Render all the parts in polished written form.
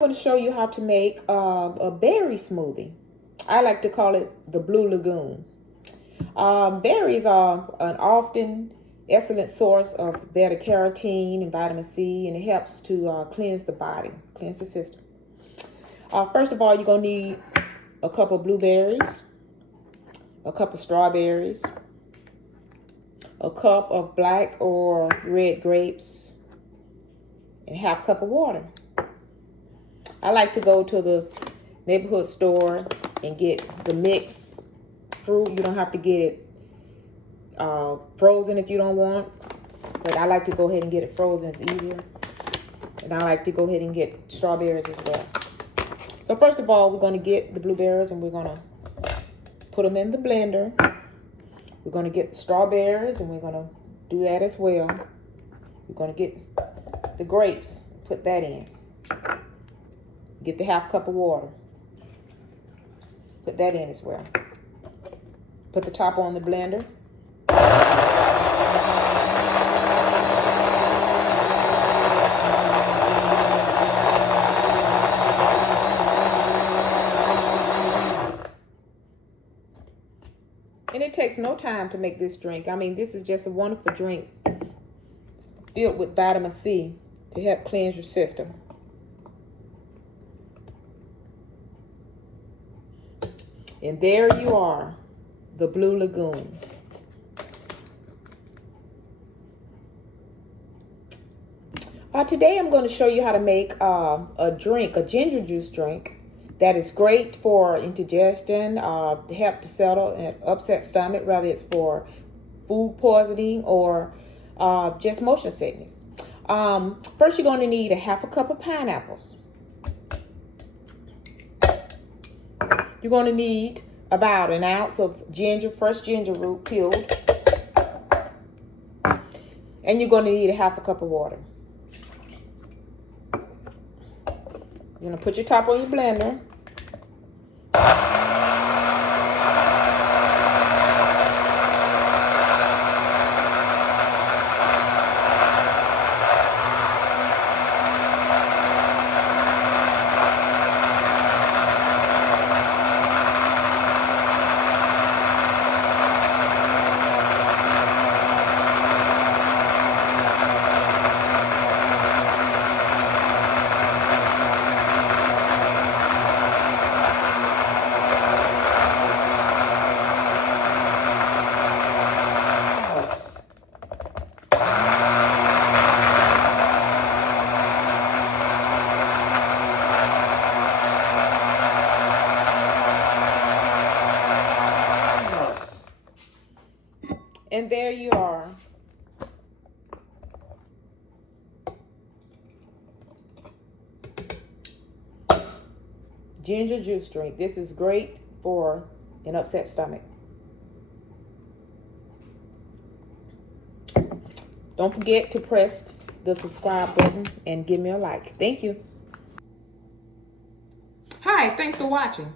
I'm going to show you how to make a berry smoothie. I like to call it the Blue Lagoon. Berries are an often excellent source of beta carotene and vitamin C, and it helps to cleanse the body, cleanse the system. First of all, you're going to need a cup of blueberries, a cup of strawberries, a cup of black or red grapes, and half a cup of water. I like to go to the neighborhood store and get the mixed fruit. You don't have to get it frozen if you don't want, but I like to go ahead and get it frozen. It's easier. And I like to go ahead and get strawberries as well. So first of all, we're going to get the blueberries and we're going to put them in the blender. We're going to get the strawberries and we're going to do that as well. We're going to get the grapes, put that in. Get the half cup of water. Put that in as well. Put the top on the blender. And it takes no time to make this drink. I mean, this is just a wonderful drink filled with vitamin C to help cleanse your system. And there you are, the Blue Lagoon. Today I'm going to show you how to make a drink, a ginger juice drink that is great for indigestion, to help to settle an upset stomach, whether it's for food poisoning or just motion sickness. First, you're going to need a half a cup of pineapples. You're going to need about an ounce of ginger, fresh ginger root peeled. And you're going to need a half a cup of water. You're going to put your top on your blender. And there you are. Ginger juice drink. This is great for an upset stomach. Don't forget to press the subscribe button and give me a like. Thank you. Hi, thanks for watching.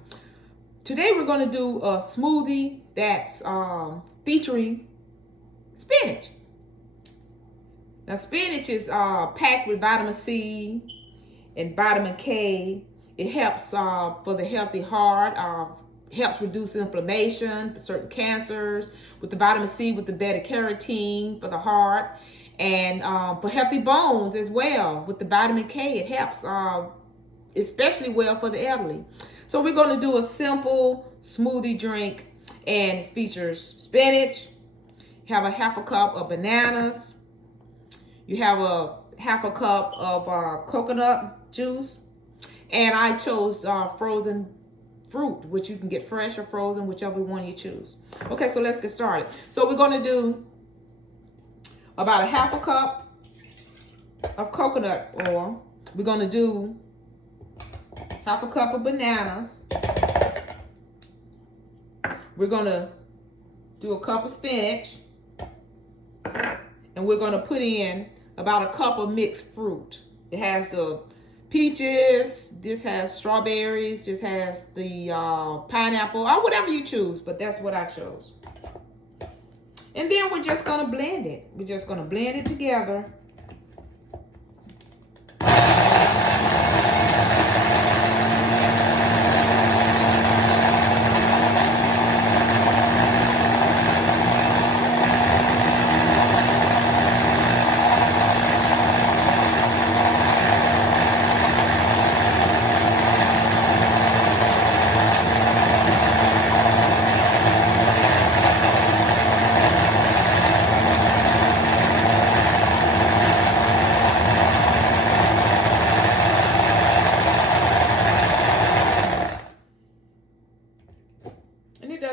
Today we're going to do a smoothie that's featuring spinach. Now, spinach is packed with vitamin C and vitamin K. It helps for the healthy heart, helps reduce inflammation for certain cancers, with the vitamin C, with the beta carotene for the heart, and for healthy bones as well. With the vitamin K, it helps especially well for the elderly. So we're going to do a simple smoothie drink, and it features spinach. You have a half a cup of bananas. You have a half a cup of coconut juice. And I chose frozen fruit, which you can get fresh or frozen, whichever one you choose. Okay, so let's get started. So we're going to do about a half a cup of coconut oil. We're going to do half a cup of bananas. We're going to do a cup of spinach. And we're going to put in about a cup of mixed fruit. It has the peaches, this has strawberries, this has the pineapple, or whatever you choose, but that's what I chose. And then we're just going to blend it. We're just going to blend it together.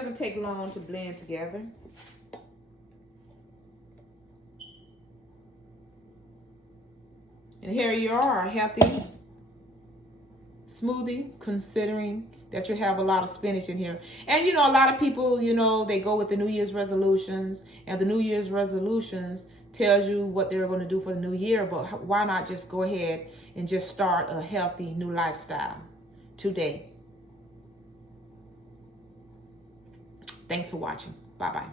doesn't take long to blend together. And here you are, a healthy smoothie, considering that you have a lot of spinach in here. And you know, a lot of people, you know, they go with the New Year's resolutions, and the New Year's resolutions tells you what they're going to do for the new year. But why not just go ahead and just start a healthy new lifestyle today? Thanks for watching. Bye-bye.